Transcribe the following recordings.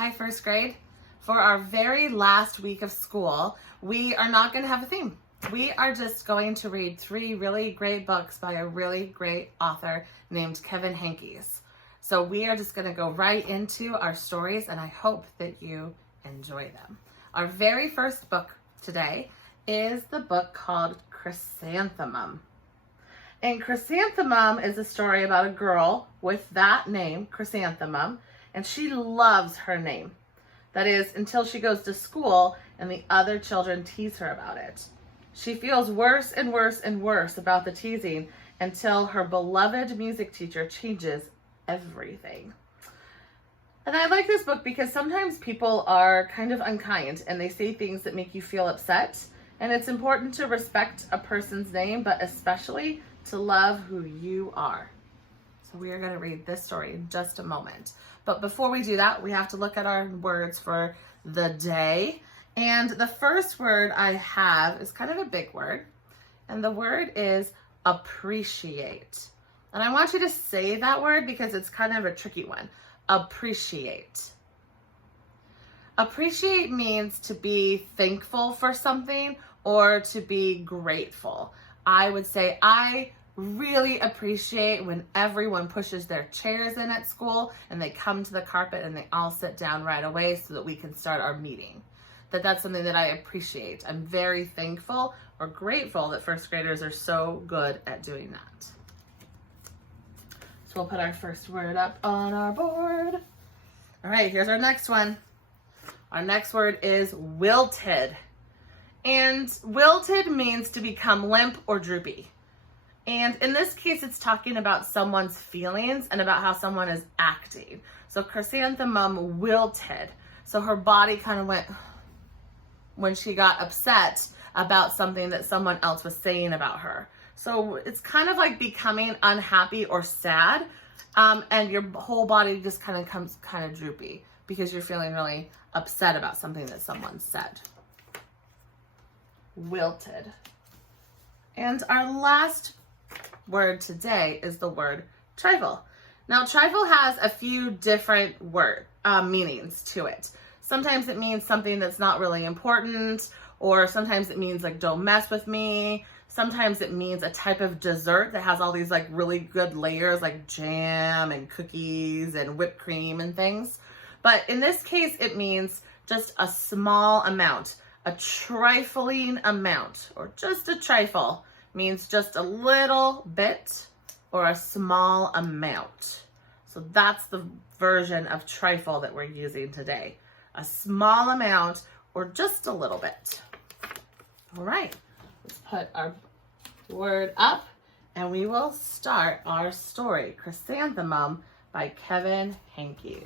Hi, first grade. For our very last week of school, we are not going to have a theme. We are just going to read 3 really great books by a really great author named Kevin Henkes. So we are just going to go right into our stories, and I hope that you enjoy them. Our very first book today is the book called Chrysanthemum. And Chrysanthemum is a story about a girl with that name, Chrysanthemum, and she loves her name. That is, until she goes to school and the other children tease her about it. She feels worse and worse and worse about the teasing until her beloved music teacher changes everything. And I like this book because sometimes people are kind of unkind and they say things that make you feel upset. And it's important to respect a person's name, but especially to love who you are. So we are going to read this story in just a moment. But before we do that, we have to look at our words for the day. And the first word I have is kind of a big word. And the word is appreciate. And I want you to say that word because it's kind of a tricky one. Appreciate. Appreciate means to be thankful for something or to be grateful. I would say I really appreciate when everyone pushes their chairs in at school and they come to the carpet and they all sit down right away so that we can start our meeting. That's something that I appreciate. I'm very thankful or grateful that first graders are so good at doing that. So we'll put our first word up on our board. All right, here's our next one. Our next word is wilted. And wilted means to become limp or droopy. And in this case, it's talking about someone's feelings and about how someone is acting. So Chrysanthemum wilted. So her body kind of went when she got upset about something that someone else was saying about her. So it's kind of like becoming unhappy or sad, and your whole body just kind of comes kind of droopy because you're feeling really upset about something that someone said. Wilted. And our last word today is the word trifle. Now, trifle has a few different meanings to it. Sometimes it means something that's not really important, or sometimes it means like don't mess with me. Sometimes it means a type of dessert that has all these like really good layers like jam and cookies and whipped cream and things. But in this case, it means just a small amount, a trifling amount, or just a trifle means just a little bit or a small amount. So that's the version of trifle that we're using today. A small amount or just a little bit. All right, let's put our word up and we will start our story, Chrysanthemum by Kevin Henkes.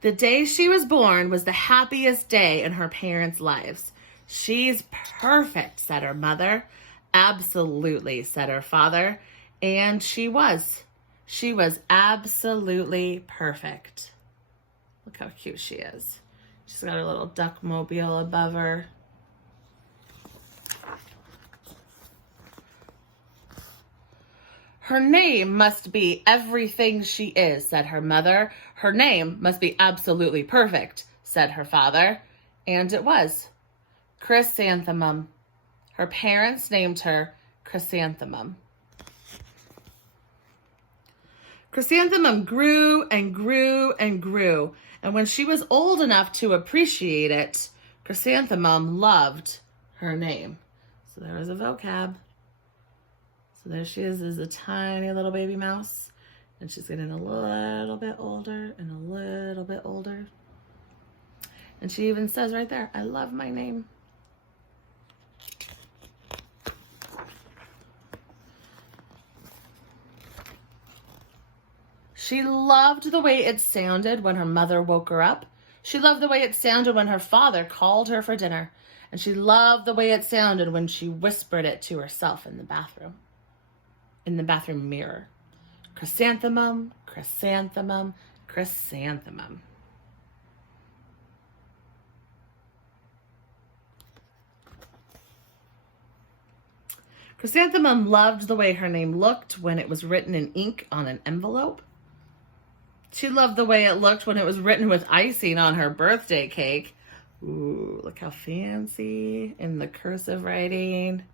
The day she was born was the happiest day in her parents' lives. She's perfect, said her mother. Absolutely, said her father. And she was. She was absolutely perfect. Look how cute she is. She's got her little duck mobile above her. Her name must be everything she is, said her mother. Her name must be absolutely perfect, said her father. And it was. Chrysanthemum. Her parents named her Chrysanthemum. Chrysanthemum grew and grew and grew. And when she was old enough to appreciate it, Chrysanthemum loved her name. So there was a vocab. So there she is a tiny little baby mouse. And she's getting a little bit older and a little bit older. And she even says right there, I love my name. She loved the way it sounded when her mother woke her up. She loved the way it sounded when her father called her for dinner. And she loved the way it sounded when she whispered it to herself in the bathroom mirror. Chrysanthemum, chrysanthemum, chrysanthemum. Chrysanthemum loved the way her name looked when it was written in ink on an envelope. She loved the way it looked when it was written with icing on her birthday cake. Ooh, look how fancy in the cursive writing.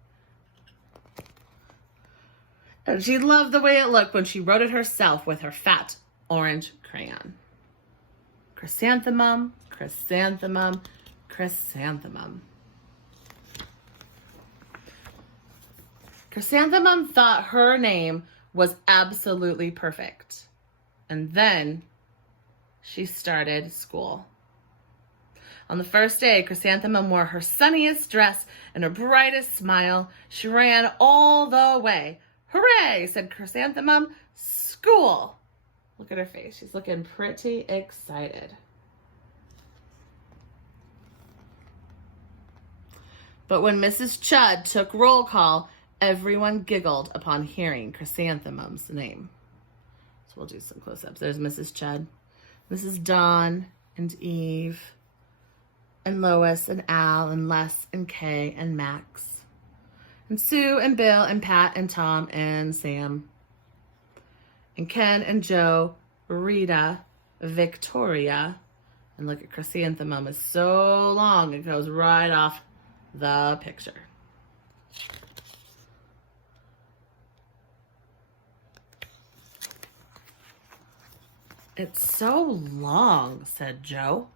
And she loved the way it looked when she wrote it herself with her fat orange crayon. Chrysanthemum, chrysanthemum, chrysanthemum. Chrysanthemum thought her name was absolutely perfect. And then she started school. On the first day, Chrysanthemum wore her sunniest dress and her brightest smile. She ran all the way. Hooray, said Chrysanthemum. School. Look at her face. She's looking pretty excited. But when Mrs. Chud took roll call, everyone giggled upon hearing Chrysanthemum's name. So we'll do some close-ups. There's Mrs. Chud, Mrs. Dawn, and Eve, and Lois, and Al, and Les, and Kay, and Max, and Sue, and Bill, and Pat, and Tom, and Sam, and Ken, and Joe, Rita, Victoria, and look at Chrysanthemum. It's so long, it goes right off the picture. It's so long, said Joe.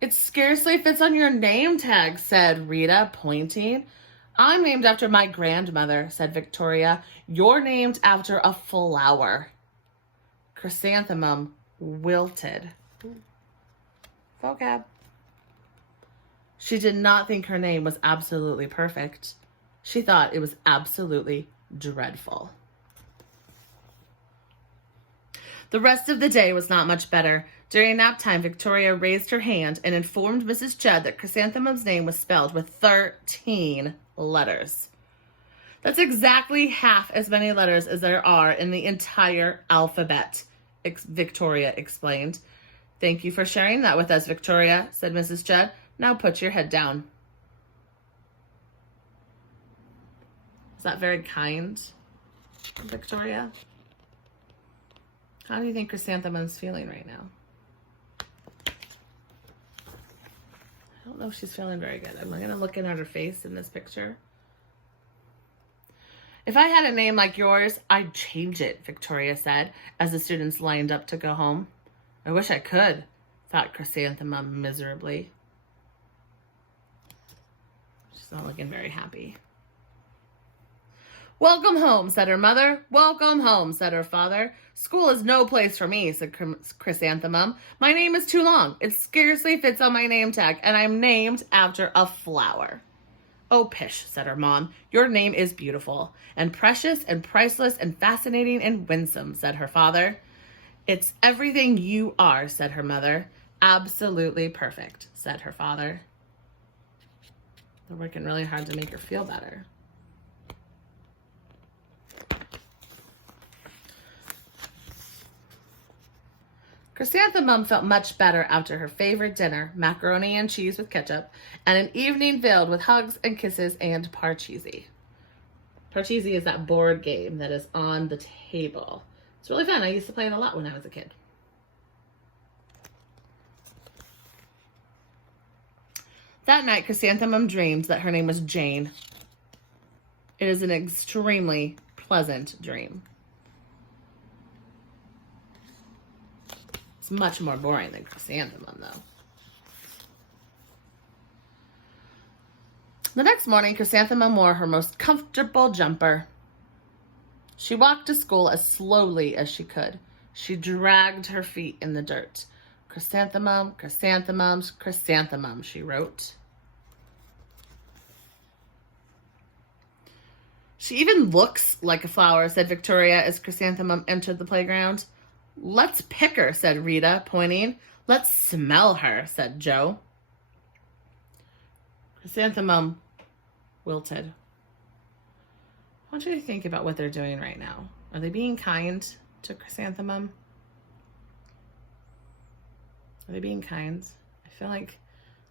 It scarcely fits on your name tag, said Rita, pointing. I'm named after my grandmother, said Victoria. You're named after a flower. Chrysanthemum wilted. Vocab. She did not think her name was absolutely perfect. She thought it was absolutely dreadful. The rest of the day was not much better. During nap time, Victoria raised her hand and informed Mrs. Chud that Chrysanthemum's name was spelled with 13 letters. That's exactly half as many letters as there are in the entire alphabet, Victoria explained. Thank you for sharing that with us, Victoria, said Mrs. Chud. Now put your head down. Is that very kind, Victoria? How do you think Chrysanthemum's feeling right now? I don't know if she's feeling very good. I'm going to look in at her face in this picture. If I had a name like yours, I'd change it, Victoria said, as the students lined up to go home. I wish I could, thought Chrysanthemum miserably. She's not looking very happy. Welcome home, said her mother. Welcome home, said her father. School is no place for me, said Chrysanthemum. My name is too long. It scarcely fits on my name tag, and I'm named after a flower. Oh, pish, said her mom. Your name is beautiful, and precious, and priceless, and fascinating, and winsome, said her father. It's everything you are, said her mother. Absolutely perfect, said her father. They're working really hard to make her feel better. Chrysanthemum felt much better after her favorite dinner, macaroni and cheese with ketchup, and an evening filled with hugs and kisses and parcheesi. Parcheesi is that board game that is on the table. It's really fun. I used to play it a lot when I was a kid. That night, Chrysanthemum dreamed that her name was Jane. It is an extremely pleasant dream. It's much more boring than Chrysanthemum, though. The next morning, Chrysanthemum wore her most comfortable jumper. She walked to school as slowly as she could. She dragged her feet in the dirt. Chrysanthemum, chrysanthemums, chrysanthemum, she wrote. She even looks like a flower, said Victoria as Chrysanthemum entered the playground. Let's pick her, said Rita, pointing. Let's smell her, said Joe. Chrysanthemum wilted. I want you to think about what they're doing right now. Are they being kind to Chrysanthemum? Are they being kind? I feel like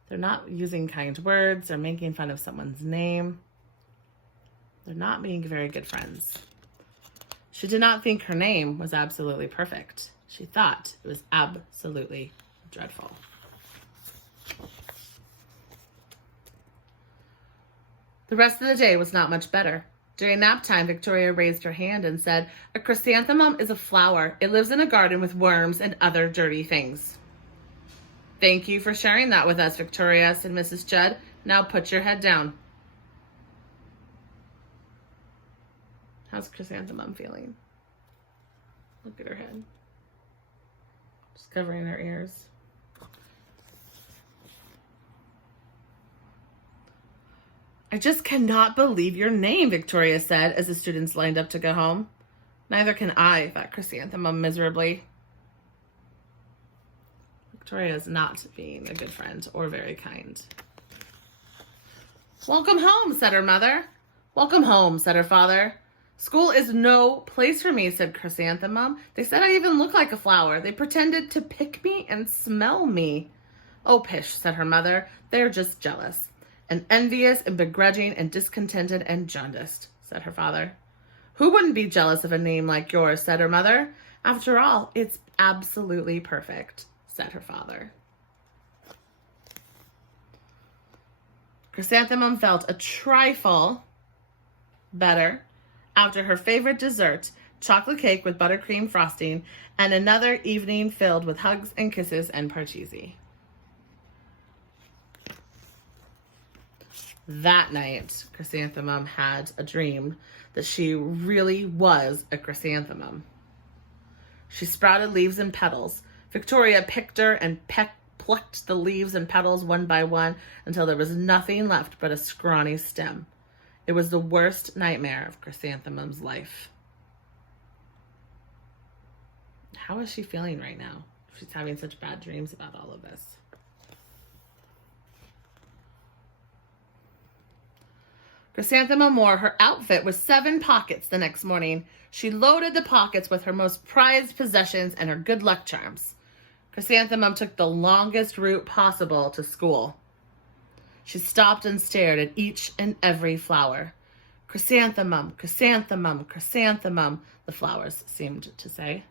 they're not using kind words or making fun of someone's name. They're not being very good friends. She did not think her name was absolutely perfect. She thought it was absolutely dreadful. The rest of the day was not much better. During nap time, Victoria raised her hand and said, "A chrysanthemum is a flower. It lives in a garden with worms and other dirty things." "Thank you for sharing that with us, Victoria," said Mrs. Judd. "Now put your head down." How's Chrysanthemum feeling? Look at her head. Just covering her ears. "I just cannot believe your name," Victoria said as the students lined up to go home. "Neither can I," thought Chrysanthemum miserably. Victoria is not being a good friend or very kind. "Welcome home," said her mother. "Welcome home," said her father. "School is no place for me," said Chrysanthemum. "They said I even look like a flower. They pretended to pick me and smell me." "Oh, pish," said her mother. "They're just jealous. And envious and begrudging and discontented and jaundiced," said her father. "Who wouldn't be jealous of a name like yours?" said her mother. "After all, it's absolutely perfect," said her father. Chrysanthemum felt a trifle better after her favorite dessert, chocolate cake with buttercream frosting, and another evening filled with hugs and kisses and parcheesi. That night, Chrysanthemum had a dream that she really was a chrysanthemum. She sprouted leaves and petals. Victoria picked her and plucked the leaves and petals one by one until there was nothing left but a scrawny stem. It was the worst nightmare of Chrysanthemum's life. How is she feeling right now? She's having such bad dreams about all of this. Chrysanthemum wore her outfit with 7 pockets the next morning. She loaded the pockets with her most prized possessions and her good luck charms. Chrysanthemum took the longest route possible to school. She stopped and stared at each and every flower. "Chrysanthemum, chrysanthemum, chrysanthemum," the flowers seemed to say.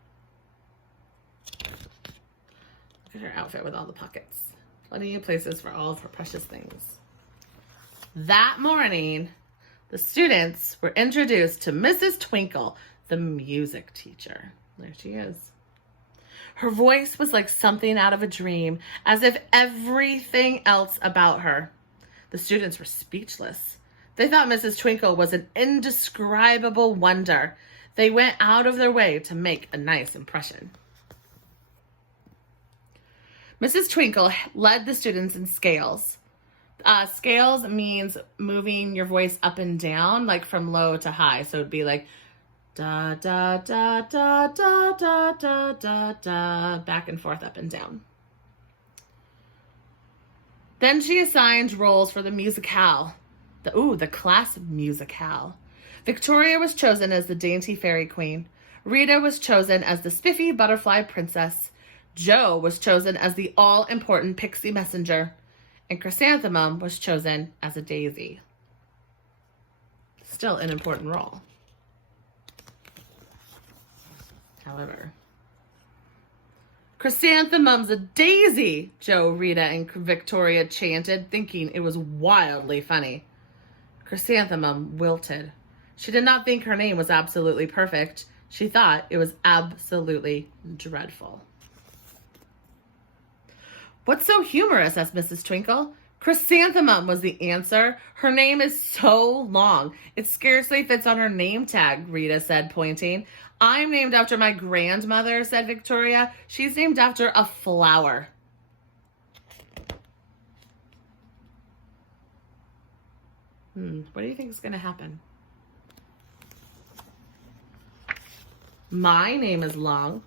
Look at her outfit with all the pockets. Plenty of places for all of her precious things. That morning, the students were introduced to Mrs. Twinkle, the music teacher. There she is. Her voice was like something out of a dream, as if everything else about her. The students were speechless. They thought Mrs. Twinkle was an indescribable wonder. They went out of their way to make a nice impression. Mrs. Twinkle led the students in scales. Scales means moving your voice up and down, like from low to high. So it'd be like da da da da da da da da da, back and forth, up and down. Then she assigned roles for the musicale. The class musicale. Victoria was chosen as the dainty fairy queen. Rita was chosen as the spiffy butterfly princess. Jo was chosen as the all-important pixie messenger. And Chrysanthemum was chosen as a daisy. Still an important role. However, "Chrysanthemum's a daisy," Jo, Rita, and Victoria chanted, thinking it was wildly funny. Chrysanthemum wilted. She did not think her name was absolutely perfect. She thought it was absolutely dreadful. "What's so humorous?" asked Mrs. Twinkle. "Chrysanthemum," was the answer. "Her name is so long, it scarcely fits on her name tag," Rita said, pointing. "I'm named after my grandmother," said Victoria. "She's named after a flower." What do you think is going to happen? "My name is long,"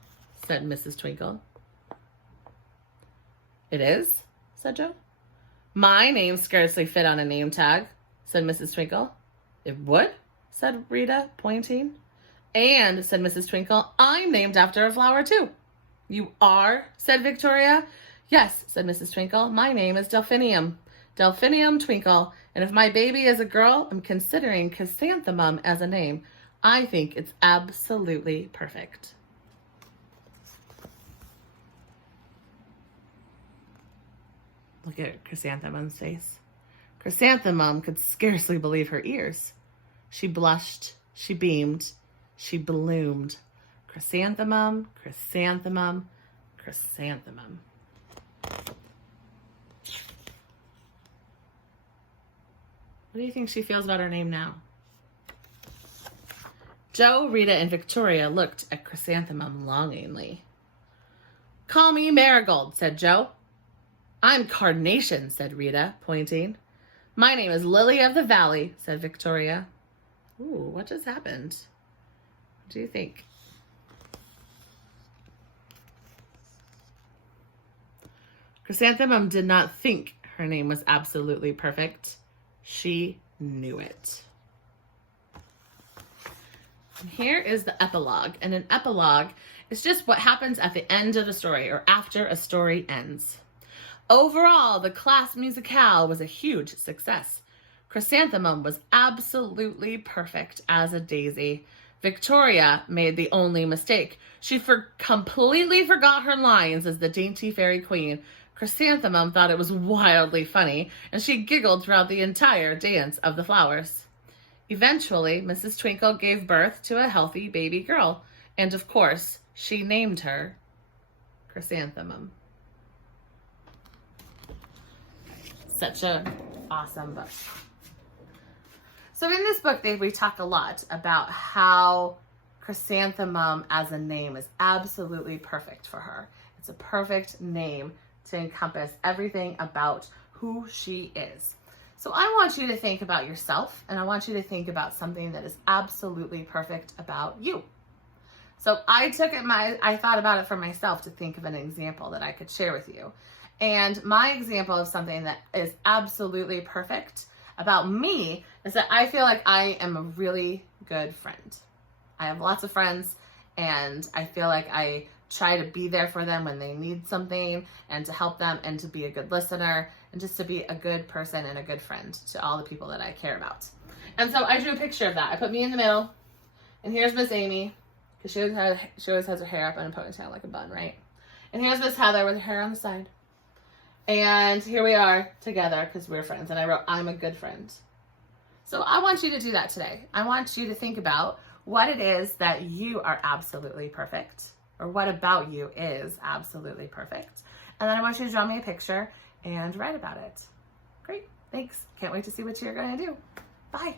said Mrs. Twinkle. "It is?" said Jo. "My name scarcely fit on a name tag," said Mrs. Twinkle. "It would?" said Rita, pointing. "And," said Mrs. Twinkle, "I'm named after a flower too." "You are?" said Victoria. "Yes," said Mrs. Twinkle. "My name is Delphinium. Delphinium Twinkle, And if my baby is a girl, I'm considering Chrysanthemum as a name. I think it's absolutely perfect. Look at Chrysanthemum's face. Chrysanthemum could scarcely believe her ears. She blushed, she beamed, she bloomed. Chrysanthemum, chrysanthemum, chrysanthemum. What do you think she feels about her name now? Joe, Rita, and Victoria looked at Chrysanthemum longingly. Call me Marigold, said Joe. I'm Carnation, said Rita, pointing. My name is Lily of the Valley, said Victoria. Ooh, what just happened? What do you think? Chrysanthemum did not think her name was absolutely perfect. She knew it. And here is the epilogue. And an epilogue is just what happens at the end of a story or after a story ends. Overall, the class musicale was a huge success. Chrysanthemum was absolutely perfect as a daisy. Victoria made the only mistake. She completely forgot her lines as the dainty fairy queen. Chrysanthemum thought it was wildly funny, and she giggled throughout the entire dance of the flowers. Eventually, Mrs. Twinkle gave birth to a healthy baby girl, and of course, she named her Chrysanthemum. Such an awesome book. So in this book, we talk a lot about how Chrysanthemum as a name is absolutely perfect for her. It's a perfect name to encompass everything about who she is. So I want you to think about yourself, and I want you to think about something that is absolutely perfect about you. So I thought about it for myself to think of an example that I could share with you. And my example of something that is absolutely perfect about me is that I feel like I am a really good friend. I have lots of friends, and I feel like I try to be there for them when they need something, and to help them, and to be a good listener, and just to be a good person and a good friend to all the people that I care about. And so I drew a picture of that. I put me in the middle, and here's Miss Amy, because she always has her hair up in a ponytail like a bun, right? And here's Miss Heather with her hair on the side. And here we are together because we're friends. And I wrote, I'm a good friend. So I want you to do that today. I want you to think about what it is that you are absolutely perfect, or what about you is absolutely perfect. And then I want you to draw me a picture and write about it. Great. Thanks. Can't wait to see what you're going to do. Bye.